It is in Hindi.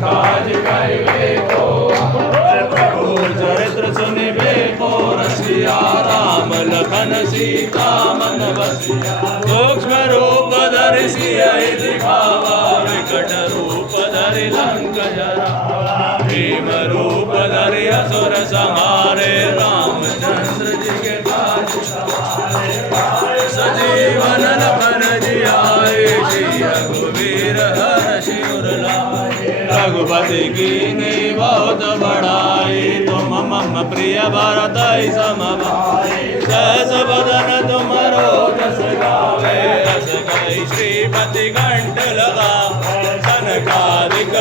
काज करिबे को प्रभु चरित्र सुनिबे को रसिया राम लखन सीता मन बसिया सूक्ष्म रूप धरि सियहि दिखावा विकट रूप धरि लंक जरावा भीम रूप धरि असुर संहारे रामचंद्र जी के काज सवारे सजीवन लखन जियाए श्री रघुवीर हर्षि उर लाए रघुपति कीन्ही बहुत बड़ाई तुम मम प्रिय भरत सम भाई सहस बदन तुमरो जस गावे रस गई श्रीपति कंठ लगा सनकादिक